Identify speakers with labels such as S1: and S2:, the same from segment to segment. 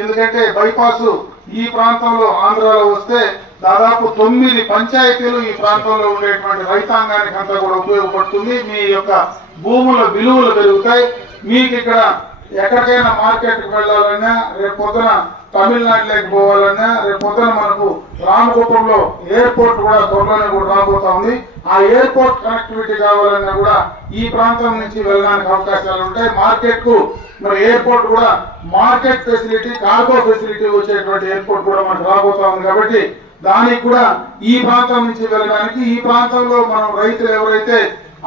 S1: ఎందుకంటే బైపాస్ ఈ ప్రాంతంలో ఆంధ్రాలో వస్తే దాదాపు తొమ్మిది పంచాయతీలు ఈ ప్రాంతంలో ఉండేటువంటి రైతాంగానికి అంతా కూడా ఉపయోగపడుతుంది. మీ యొక్క భూముల విలువలు పెరుగుతాయి. మీకు ఇక్కడ ఎక్కడికైనా మార్కెట్కి వెళ్ళాలన్నా రేపు పొద్దున తమిళనాడులోకి పోవాలన్నా రేపు పొద్దున మనకు రామకుప్పంలో ఎయిర్పోర్ట్ కూడా త్వరలోనే కూడా రాబోతా ఉంది ఆ ఎయిర్పోర్ట్ కనెక్టివిటీ కావాలన్నా కూడా ఈ ప్రాంతం నుంచి వెళ్ళడానికి అవకాశాలు ఉంటాయి. మార్కెట్కు మరి ఎయిర్పోర్ట్ కూడా మార్కెట్ ఫెసిలిటీ కార్గో ఫెసిలిటీ వచ్చేటువంటి ఎయిర్పోర్ట్ కూడా మనకు రాబోతా ఉంది కాబట్టి దానికి కూడా ఈ ప్రాంతం నుంచి వెళ్ళడానికి ఈ ప్రాంతంలో మనం రైతులు ఎవరైతే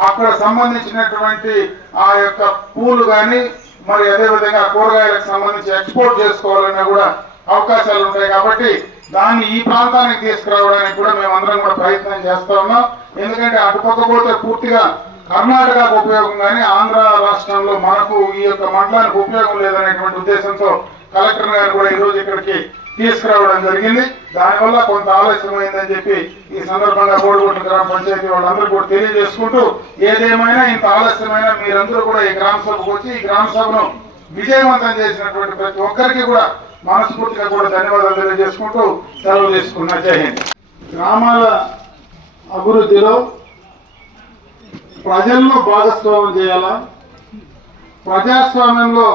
S1: అక్కడ సంబంధించినటువంటి ఆ యొక్క పూలు కానీ మరి అదే విధంగా కూరగాయలకు సంబంధించి ఎక్స్పోర్ట్ చేసుకోవాలన్నా కూడా అవకాశాలు ఉంటాయి కాబట్టి దాన్ని ఈ ప్రాంతానికి తీసుకురావడానికి కూడా మేమందరం కూడా ప్రయత్నం చేస్తా ఉన్నాం. ఎందుకంటే అటుపక్క పోతే పూర్తిగా కర్ణాటకకు ఉపయోగం కానీ ఆంధ్ర రాష్ట్రంలో మనకు ఈ యొక్క మండలానికి ఉపయోగం లేదనేటువంటి ఉద్దేశంతో కలెక్టర్ గారు కూడా ఈ రోజు ఇక్కడికి తీసుకురావడం జరిగింది. దానివల్ల కొంత ఆలస్యమైందని చెప్పి ఈ సందర్భంగా కోడిగుట్ల గ్రామ పంచాయతీ వాళ్ళందరూ కూడా తెలియజేసుకుంటూ ఏదేమైనా ఇంత ఆలస్యమైనా మీరందరూ కూడా ఈ గ్రామ సభకు వచ్చి ఈ గ్రామ సభను విజయవంతం చేసినటువంటి ప్రతి ఒక్కరికి కూడా మనస్ఫూర్తిగా కూడా ధన్యవాదాలు తెలియజేసుకుంటూ సెలవు తీసుకున్న. జై హింద్. గ్రామాల అభివృద్ధిలో ప్రజలను భాగస్వామ్యం చేయాలా? ప్రజాస్వామ్యంలో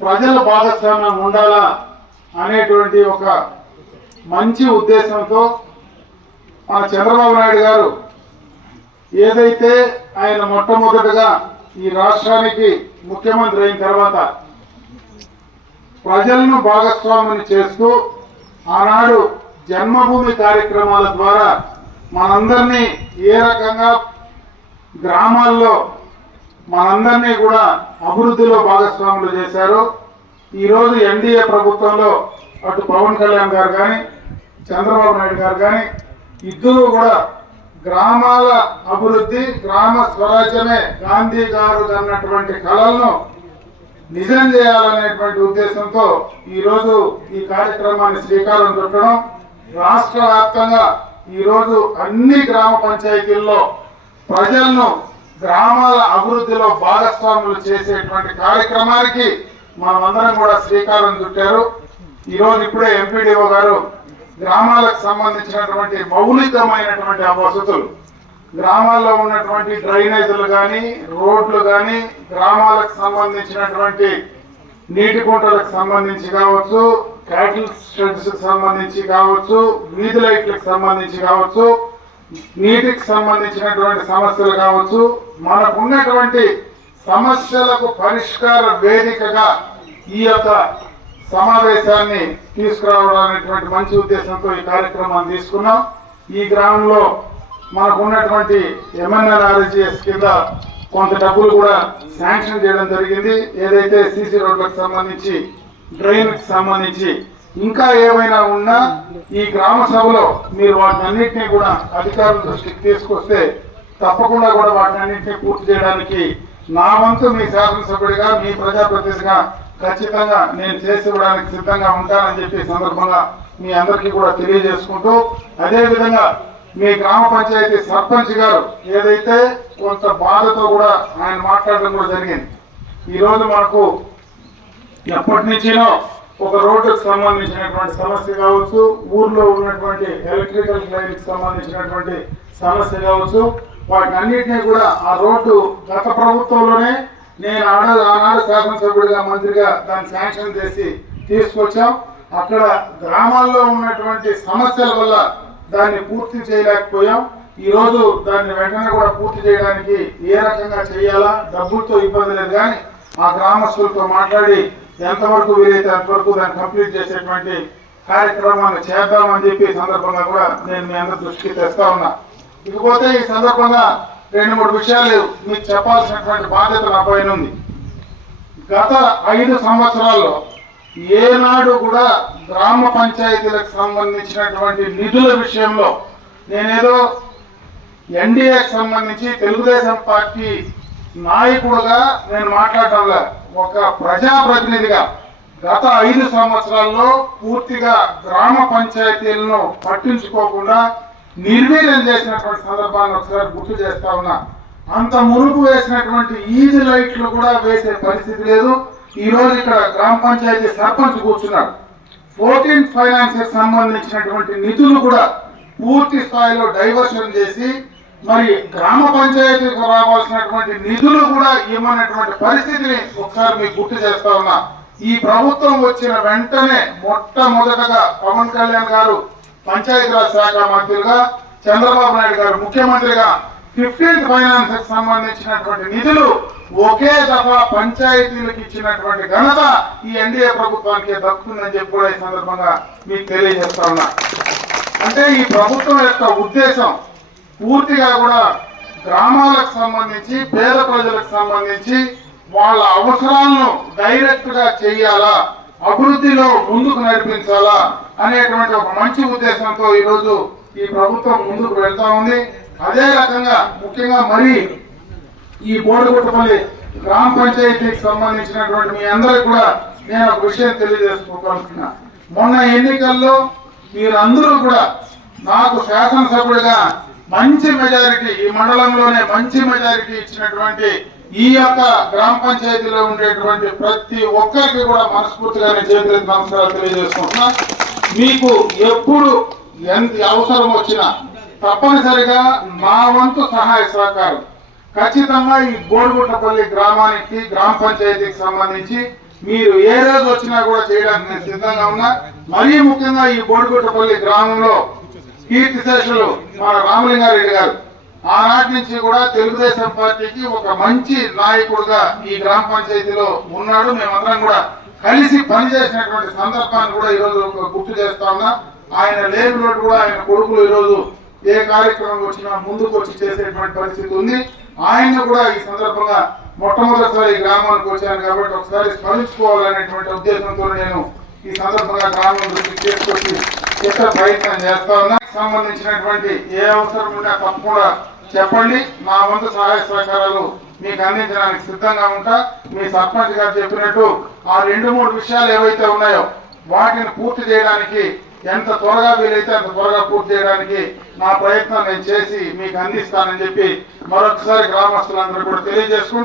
S1: ప్రజల భాగస్వామ్యం ఉండాలా? అనేటువంటి ఒక మంచి ఉద్దేశంతో మన చంద్రబాబు నాయుడు గారు ఏదైతే ఆయన మొట్టమొదటగా ఈ రాష్ట్రానికి ముఖ్యమంత్రి అయిన తర్వాత ప్రజలను భాగస్వాముని చేస్తూ ఆనాడు జన్మభూమి కార్యక్రమాల ద్వారా మనందరినీ ఏ రకంగా గ్రామాల్లో మనందరినీ కూడా అభివృద్ధిలో భాగస్వాములు చేశారు. ఈరోజు ఎన్డీఏ ప్రభుత్వంలో అటు పవన్ కళ్యాణ్ గారు కానీ చంద్రబాబు నాయుడు గారు కానీ ఇద్దరు కూడా గ్రామాల అభివృద్ధి గ్రామ స్వరాజ్యమే గాంధీ గారు అన్నటువంటి కళలను నిజం చేయాలనేటువంటి ఉద్దేశంతో ఈరోజు ఈ కార్యక్రమాన్ని శ్రీకారం చుట్టడం రాష్ట్ర వ్యాప్తంగా ఈరోజు అన్ని గ్రామ పంచాయతీల్లో ప్రజలను గ్రామాల అభివృద్ధిలో భాగస్వాములు చేసేటువంటి కార్యక్రమానికి మనమందరం కూడా శ్రీకారం చుట్టారు. ఈరోజు ఇప్పుడే ఎంపీడీఓ గారు గ్రామాలకు సంబంధించినటువంటి మౌలికమైనటువంటి ఆ వసతులు గ్రామాల్లో ఉన్నటువంటి డ్రైనేజీలు కానీ రోడ్లు కానీ గ్రామాలకు సంబంధించినటువంటి నీటి కుంటలకు సంబంధించి కావచ్చు క్యాటిల్ షెడ్స్ సంబంధించి కావచ్చు వీధి లైట్లకు సంబంధించి కావచ్చు నీటికి సంబంధించినటువంటి సమస్యలు కావచ్చు మనకు ఉన్నటువంటి సమస్యలకు పరిష్కార వేదికగా ఈ యొక్క సమావేశాన్ని తీసుకురావడం మంచి ఉద్దేశంతో ఈ కార్యక్రమాన్ని తీసుకున్నాం. ఈ గ్రామంలో మనకు ఉన్నటువంటి ఎంఎన్ఆర్ఆర్జీఎస్ కింద కొంత డబ్బులు కూడా శాంక్షన్ చేయడం జరిగింది. ఏదైతే సీసీ రోడ్లకు సంబంధించి డ్రైన్కి సంబంధించి ఇంకా ఏమైనా ఉన్నా ఈ గ్రామ సభలో మీరు వాటిని అన్నింటినీ కూడా అధికారుల దృష్టికి తీసుకొస్తే తప్పకుండా కూడా వాటిని అన్నింటినీ పూర్తి చేయడానికి నా వంతు మీ శాసనసభ్యుడిగా మీ ప్రజాప్రతినిధిగా ఖచ్చితంగా నేను చేసి ఇవ్వడానికి సిద్ధంగా ఉంటానని చెప్పి సందర్భంగా మీ అందరికీ కూడా తెలియజేసుకుంటూ అదేవిధంగా మీ గ్రామ పంచాయతీ సర్పంచ్ గారు ఏదైతే కొంత బాధతో కూడా ఆయన మాట్లాడడం కూడా జరిగింది. ఈరోజు మనకు ఎప్పటి నుంచినో ఒక రోడ్డుకు సంబంధించినటువంటి సమస్య కావచ్చు ఊర్లో ఉన్నటువంటి ఎలక్ట్రికల్ లైన్కి సంబంధించినటువంటి సమస్య కావచ్చు వాటిని అన్నింటినీ కూడా ఆ రోడ్డు గత ప్రభుత్వంలోనే నేను ఆనాడు ఆనాడు శాసనసభ్యుడిగా మంత్రిగా దాన్ని శాంక్షన్ చేసి తీసుకొచ్చాం. అక్కడ గ్రామాల్లో ఉన్నటువంటి సమస్యల వల్ల దాన్ని పూర్తి చేయలేకపోయాం. ఈరోజు దాన్ని వెంటనే కూడా పూర్తి చేయడానికి ఏ రకంగా చేయాలా డబ్బులతో ఇబ్బంది లేదు. కానీ ఆ గ్రామస్తులతో మాట్లాడి ఎంతవరకు వీలైతే అంతవరకు దాన్ని కంప్లీట్ చేసేటువంటి కార్యక్రమాన్ని చేద్దామని చెప్పి సందర్భంగా కూడా నేను మీ అందరి దృష్టికి తెస్తా ఉన్నా. ఇకపోతే ఈ సందర్భంగా రెండు మూడు విషయాలు మీకు చెప్పాల్సినటువంటి బాధ్యత నా పైన ఉంది. గత ఐదు సంవత్సరాల్లో ఏనాడు కూడా గ్రామ పంచాయతీలకు సంబంధించినటువంటి నిధుల విషయంలో నేనేదో ఎన్డీఏకి సంబంధించి తెలుగుదేశం పార్టీ నాయకుడుగా నేను మాట్లాడటంలా ఒక ప్రజాప్రతినిధిగా గత ఐదు సంవత్సరాల్లో పూర్తిగా గ్రామ పంచాయతీలను పట్టించుకోకుండా నిర్వీర్యం చేసినటువంటి సందర్భాన్ని ఒకసారి గుర్తు చేస్తా ఉన్నా. అంత మురుగు వేసినటువంటి ఈజీ లైట్లు కూడా వేసే పరిస్థితి లేదు. ఈ రోజు ఇక్కడ గ్రామ పంచాయతీ సర్పంచ్ కూర్చున్నాడు ఫోర్టీన్ ఫైనాన్స్ సంబంధించినటువంటి నిధులు కూడా పూర్తి స్థాయిలో డైవర్షన్ చేసి మరి గ్రామ పంచాయతీకి రావాల్సినటువంటి నిధులు కూడా ఇవ్వనటువంటి పరిస్థితిని ఒకసారి మీకు గుర్తు చేస్తా ఉన్నా. ఈ ప్రభుత్వం వచ్చిన వెంటనే మొట్టమొదటగా పవన్ కళ్యాణ్ గారు పంచాయతీరాజ్ శాఖ మంత్రులుగా చంద్రబాబు నాయుడు గారు ముఖ్యమంత్రిగా ఫిఫ్టీన్త్ ఫైనాన్స్ సంబంధించినటువంటి నిధులు ఒకే దఫా పంచాయతీలకు ఇచ్చినటువంటి ఘనత ఈ ఎన్డీఏ ప్రభుత్వానికి దక్కుతుందని చెప్పి కూడా ఈ సందర్భంగా మీకు తెలియజేస్తా ఉన్నా. అంటే ఈ ప్రభుత్వం యొక్క ఉద్దేశం పూర్తిగా కూడా గ్రామాలకు సంబంధించి పేద ప్రజలకు సంబంధించి వాళ్ళ అవసరాలను డైరెక్ట్గా చేయాలా అభివృద్ధిలో ముందుకు నడిపించాలా అనేటువంటి ఒక మంచి ఉద్దేశంతో ఈరోజు ఈ ప్రభుత్వం ముందుకు వెళ్తా ఉంది. అదే రకంగా ముఖ్యంగా మరి ఈ బోడుగుట్టపల్లి గ్రామ పంచాయతీకి సంబంధించినటువంటి మీ అందరికి కూడా నేను ఒక విషయం తెలియజేసుకోవాలనుకున్నా. మొన్న ఎన్నికల్లో మీరందరూ కూడా నాకు శాసనసభ్యుడిగా మంచి మెజారిటీ ఈ మండలంలోనే మంచి మెజారిటీ ఇచ్చినటువంటి ఈ యొక్క గ్రామ పంచాయతీలో ఉండేటువంటి ప్రతి ఒక్కరికి కూడా మనస్ఫూర్తిగానే నేను నమస్కారాలు తెలియజేసుకుంటున్నా. మీకు ఎప్పుడు ఎంత అవసరం వచ్చినా తప్పనిసరిగా మా వంతు సహాయ సహకారం. ఖచ్చితంగా ఈ గోడుగుట్టపల్లి గ్రామానికి గ్రామ పంచాయతీకి సంబంధించి మీరు ఏ రోజు వచ్చినా కూడా చేయడానికి నేను సిద్ధంగా ఉన్నా. మరీ ముఖ్యంగా ఈ గోడుగుట్టపల్లి గ్రామంలో కీర్తిశేషులు మన రామలింగారెడ్డి గారు. ఆనాటి నుంచి కూడా తెలుగుదేశం పార్టీకి ఒక మంచి నాయకుడుగా ఈ గ్రామ పంచాయతీలో ఉన్నాడు. మేమందరం కూడా కలిసి పనిచేసినటువంటి సందర్భాన్ని కూడా ఈరోజు ఒక గుర్తు చేస్తా ఉన్నా. ఆయన లేని కూడా ఆయన కొడుకులు ఈరోజు ఏ కార్యక్రమం వచ్చినా ముందుకు వచ్చి చేసేటువంటి పరిస్థితి ఉంది. ఆయన కూడా ఈ సందర్భంగా మొట్టమొదటిసారి ఈ గ్రామానికి వచ్చాను కాబట్టి ఒకసారి స్మరించుకోవాలనేటువంటి ఉద్దేశంతో నేను ఈ సందర్భంగా గ్రామం దృష్టికి చేసుకొచ్చి చిత్ర ప్రయత్నం చేస్తా ఉన్నా. సంబంధించినటువంటి ఏ అవసరం ఉన్నా తప్పకుండా చెప్పండి. మా వంతు సహాయ సహకారాలు మీకు అందించడానికి సిద్ధంగా ఉంటా. మీ సర్పంచ్ గారు చెప్పినట్టు ఆ రెండు మూడు విషయాలు ఏవైతే ఉన్నాయో వాటిని పూర్తి చేయడానికి ఎంత త్వరగా వీలైతే అంత త్వరగా పూర్తి చేయడానికి నా ప్రయత్నం నేను చేసి మీకు అందిస్తానని చెప్పి మరొకసారి గ్రామస్తులందరూ కూడా తెలియజేసుకుంటూ